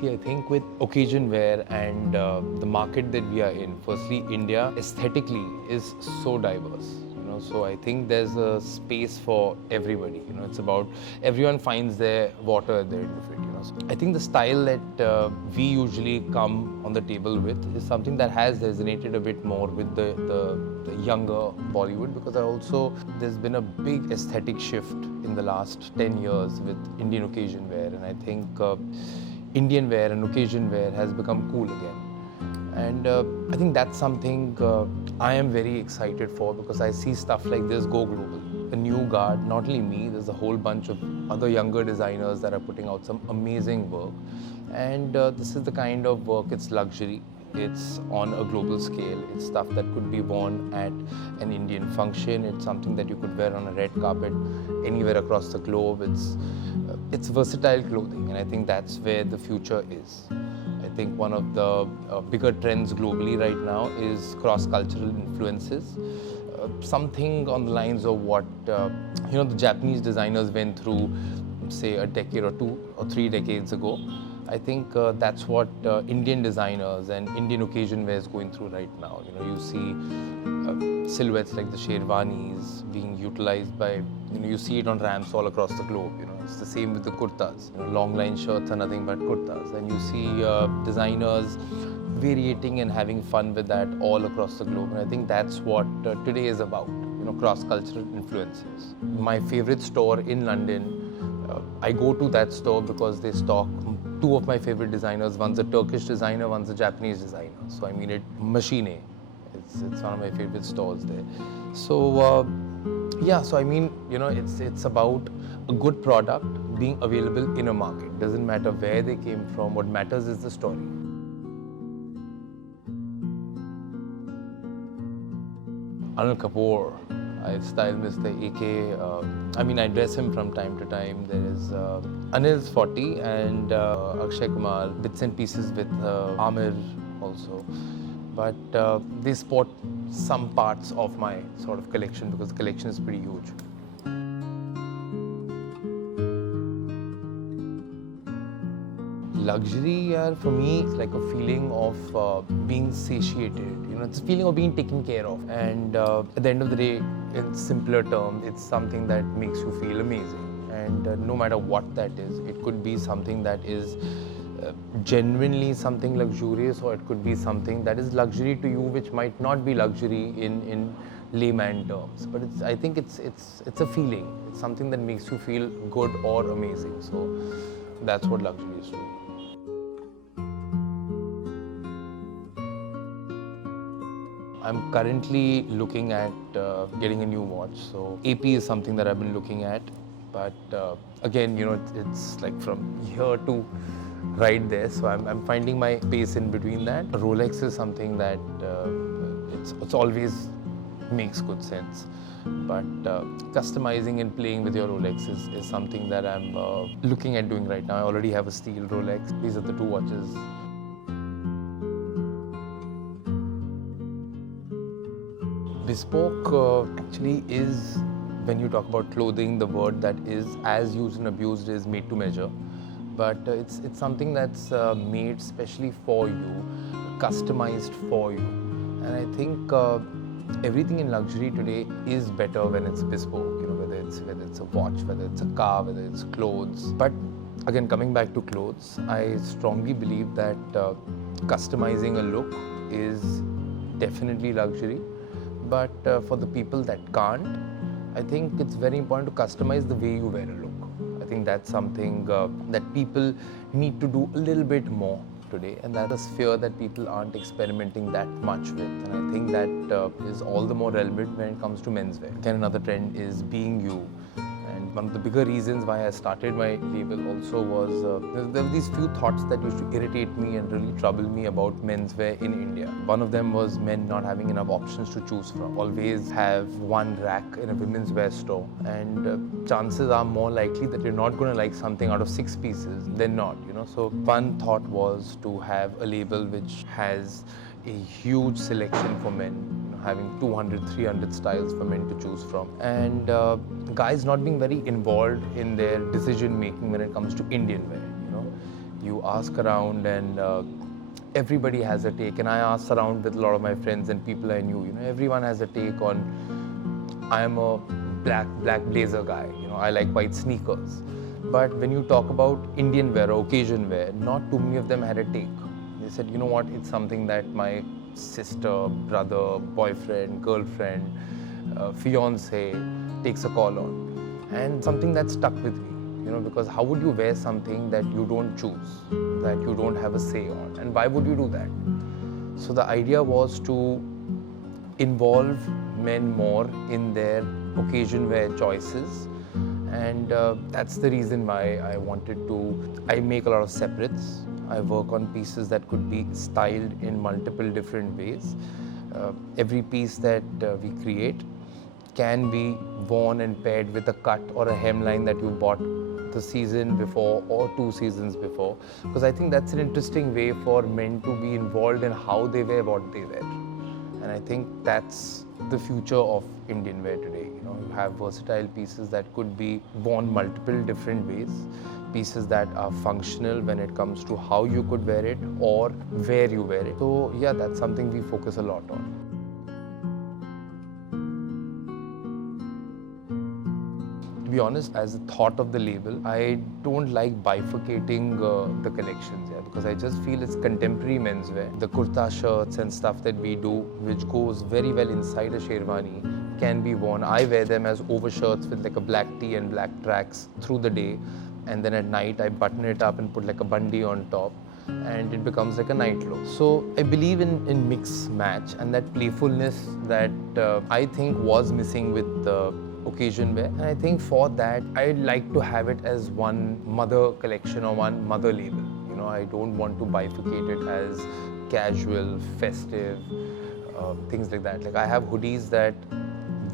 See, I think with occasion wear and the market that we are in, firstly, India aesthetically is so diverse. So I think there's a space for everybody. It's about everyone finds their water at the end of it. So I think the style that we usually come on the table with is something that has resonated a bit more with the younger Bollywood, because there's been a big aesthetic shift in the last 10 years with Indian occasion wear, and I think Indian wear and occasion wear has become cool again. And I think that's something I am very excited for, because I see stuff like this go global. A new guard, not only me, there's a whole bunch of other younger designers that are putting out some amazing work. And this is the kind of work, it's luxury, it's on a global scale, it's stuff that could be worn at an Indian function, it's something that you could wear on a red carpet anywhere across the globe. It's versatile clothing, and I think that's where the future is. I think one of the bigger trends globally right now is cross-cultural influences. Something on the lines of what the Japanese designers went through, say, a decade or 2 or 3 decades ago. I think that's what Indian designers and Indian occasion wear is going through right now. You see silhouettes like the sherwanis being utilized by, you see it on ramps all across the globe. It's the same with the kurtas. Long line shirts are nothing but kurtas, and you see designers variating and having fun with that all across the globe. And I think that's what today is about. Cross-cultural influences. My favorite store in London, I go to that store because they stock 2 of my favorite designers. One's a Turkish designer, one's a Japanese designer. So I mean it, Machine. It's one of my favorite stores there. So yeah, so I mean, it's about a good product being available in a market. Doesn't matter where they came from, what matters is the story. Anil Kapoor, I style Mr. AK. I dress him from time to time. There is Anil's 40 and Akshay Kumar, bits and pieces with Amir also. But they sport some parts of my sort of collection, because the collection is pretty huge. Luxury, for me, it's like a feeling of being satiated. It's a feeling of being taken care of. And at the end of the day, in simpler terms, it's something that makes you feel amazing. And no matter what that is, it could be something that is genuinely something luxurious, or it could be something that is luxury to you, which might not be luxury in layman terms. But I think it's a feeling. It's something that makes you feel good or amazing. So that's what luxury is to me. I'm currently looking at getting a new watch. So AP is something that I've been looking at. But again, it's like from here to right there. So I'm finding my pace in between that. A Rolex is something that it's always makes good sense. But customizing and playing with your Rolex is something that I'm looking at doing right now. I already have a steel Rolex. These are the 2 watches. Bespoke actually is, when you talk about clothing, the word that is as used and abused is made to measure. But it's something that's made specially for you, customized for you. And I think everything in luxury today is better when it's bespoke, whether it's a watch, whether it's a car, whether it's clothes. But again, coming back to clothes, I strongly believe that customizing a look is definitely luxury. But for the people that can't, I think it's very important to customize the way you wear a look. I think that's something that people need to do a little bit more today, and that's a sphere that people aren't experimenting that much with. And I think that is all the more relevant when it comes to menswear. Again, another trend is being you. And one of the bigger reasons why I started my label also was there were these few thoughts that used to irritate me and really trouble me about menswear in India. One of them was men not having enough options to choose from. Always have one rack in a women's wear store, and chances are more likely that you're not going to like something out of 6 pieces than not. So one thought was to have a label which has a huge selection for men, having 200, 300 styles for men to choose from. And guys not being very involved in their decision making when it comes to Indian wear. you ask around and everybody has a take. And I asked around with a lot of my friends and people I knew, everyone has a take on, I'm a black blazer guy, I like white sneakers. But when you talk about Indian wear or occasion wear, not too many of them had a take. They said, you know what, it's something that my sister, brother, boyfriend, girlfriend, fiance takes a call on. And something that stuck with me, because how would you wear something that you don't choose, that you don't have a say on? And why would you do that? So the idea was to involve men more in their occasion wear choices. And that's the reason why I wanted to, I make a lot of separates. I work on pieces that could be styled in multiple different ways. Every piece that we create can be worn and paired with a cut or a hemline that you bought the season before or 2 seasons before. Because I think that's an interesting way for men to be involved in how they wear what they wear. And I think that's the future of Indian wear today. You have versatile pieces that could be worn multiple different ways, pieces that are functional when it comes to how you could wear it or where you wear it. So yeah, that's something we focus a lot on. To be honest, as a thought of the label, I don't like bifurcating the collections, because I just feel it's contemporary menswear. The kurta shirts and stuff that we do, which goes very well inside a sherwani, can be worn. I wear them as overshirts with like a black tee and black tracks through the day, and then at night I button it up and put like a bandi on top, and it becomes like a night look. So I believe in mix match and that playfulness that I think was missing with the occasion wear. And I think for that, I'd like to have it as one mother collection or one mother label. I don't want to bifurcate it as casual, festive, things like that. Like I have hoodies that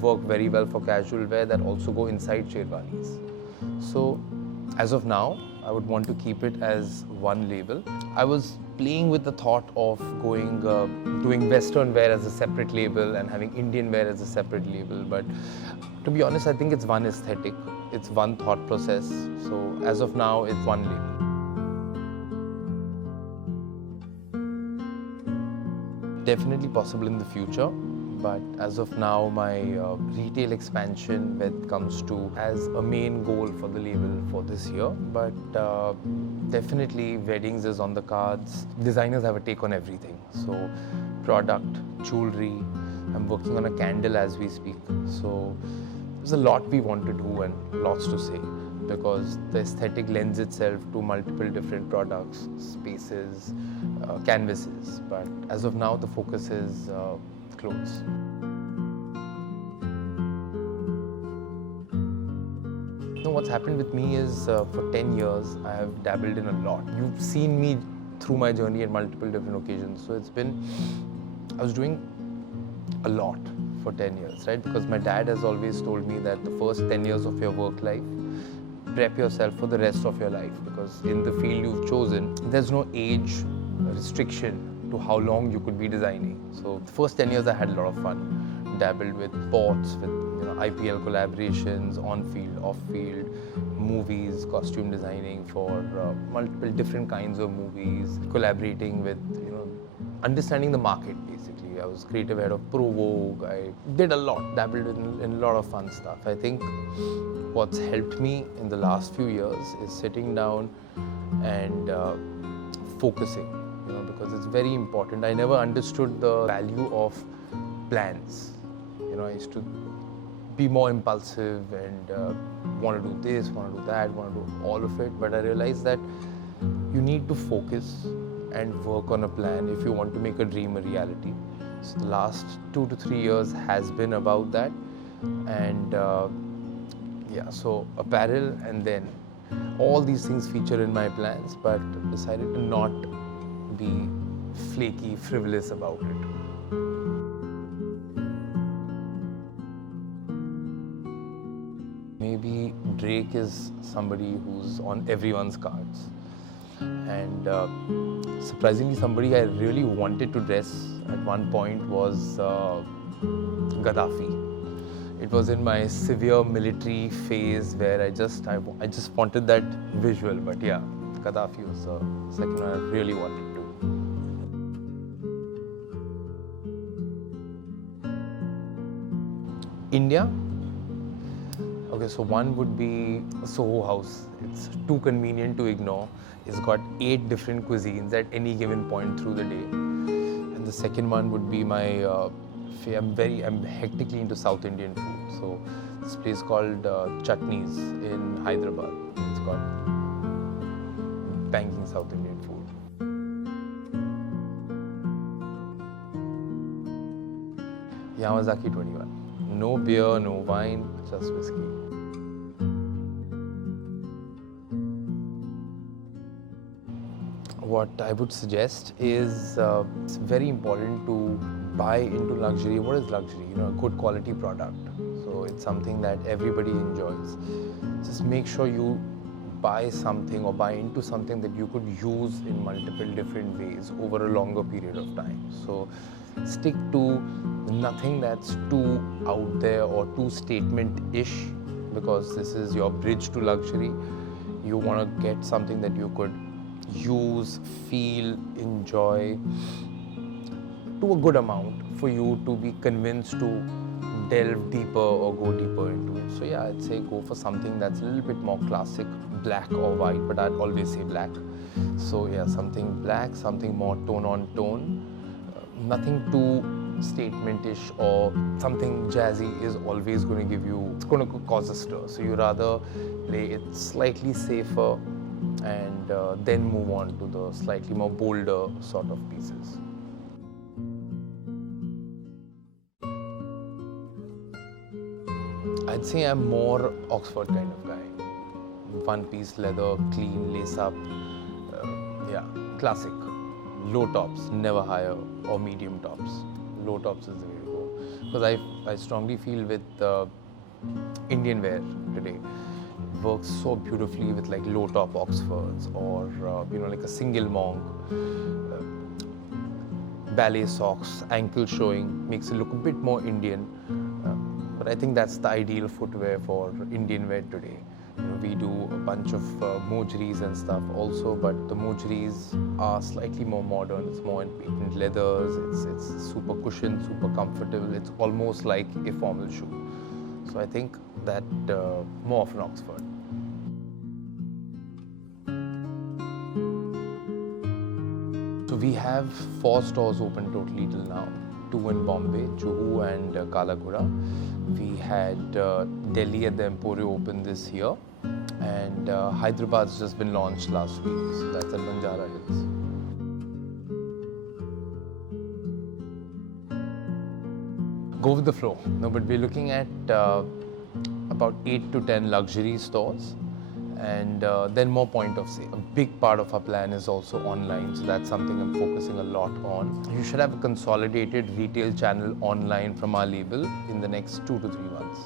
work very well for casual wear that also go inside sherwanis. So as of now, I would want to keep it as one label. I was playing with the thought of doing Western wear as a separate label and having Indian wear as a separate label. But to be honest, I think it's one aesthetic, it's one thought process. So as of now, it's one label. Definitely possible in the future, but as of now, my retail expansion when it comes to as a main goal for the label for this year. But definitely weddings is on the cards. Designers have a take on everything. So product, jewelry, I'm working on a candle as we speak. So there's a lot we want to do and lots to say, because the aesthetic lends itself to multiple different products, spaces, canvases. But as of now, the focus is clothes. What's happened with me is for 10 years, I have dabbled in a lot. You've seen me through my journey at multiple different occasions. So I was doing a lot for 10 years, right? Because my dad has always told me that the first 10 years of your work life, prep yourself for the rest of your life, because in the field you've chosen, there's no age restriction to how long you could be designing. So the first 10 years I had a lot of fun. Dabbled with sports, with IPL collaborations, on-field, off-field, movies, costume designing for multiple different kinds of movies, collaborating with, understanding the market basically. I was creative head of Pro Vogue. I did a lot, dabbled in a lot of fun stuff. I think what's helped me in the last few years is sitting down and focusing, because it's very important. I never understood the value of plans. I used to be more impulsive and want to do this, want to do that, want to do all of it. But I realized that you need to focus and work on a plan if you want to make a dream a reality. So the last 2 to 3 years has been about that. And so apparel, and then all these things feature in my plans, but decided to not be flaky, frivolous about it. Maybe Drake is somebody who's on everyone's cards. And surprisingly, somebody I really wanted to dress at one point was Gaddafi. It was in my severe military phase where I just wanted that visual. But yeah, Gaddafi was the second one I really wanted to. India? Okay, so one would be Soho House. It's too convenient to ignore. It's got 8 different cuisines at any given point through the day. And the second one would be my, I'm hectically into South Indian food. So this place called Chutneys in Hyderabad. It's got banging South Indian food. Yamazaki 21. No beer, no wine, just whiskey. What I would suggest is it's very important to buy into luxury. What is luxury? You know, a good quality product. So it's something that everybody enjoys. Just make sure you buy something or buy into something that you could use in multiple different ways over a longer period of time. So stick to nothing that's too out there or too statement-ish, because this is your bridge to luxury. You want to get something that you could use, feel, enjoy to a good amount for you to be convinced to delve deeper or go deeper into it. So yeah, I'd say go for something that's a little bit more classic, black or white, but I'd always say black. So yeah, something black, something more tone on tone, nothing too statement-ish or something jazzy is always going to give you, it's going to cause a stir. So you rather play it slightly safer and then move on to the slightly more bolder sort of pieces. I'd say I'm more Oxford kind of guy. One-piece leather, clean, lace-up, yeah, classic. Low tops, never higher, or medium tops. Low tops is the way to go. Because I strongly feel with Indian wear today, it works so beautifully with like low top Oxfords or like a single monk, ballet socks, ankle showing, makes it look a bit more Indian. But I think that's the ideal footwear for Indian wear today. We do a bunch of mojeries and stuff also, but the mojeries are slightly more modern. It's more in patent leathers, it's super cushioned, super comfortable. It's almost like a formal shoe. So I think that more of an Oxford. So we have 4 stores open totally till now. 2 in Bombay, Juhu and Kalagoda. We had Delhi at the Emporio open this year, and Hyderabad's just been launched last week, so that's at Banjara Hills. Go with the flow. No, but we're looking at about 8 to 10 luxury stores, and then more point of sale. A big part of our plan is also online, so that's something I'm focusing a lot on. You should have a consolidated retail channel online from our label in the next 2 to 3 months.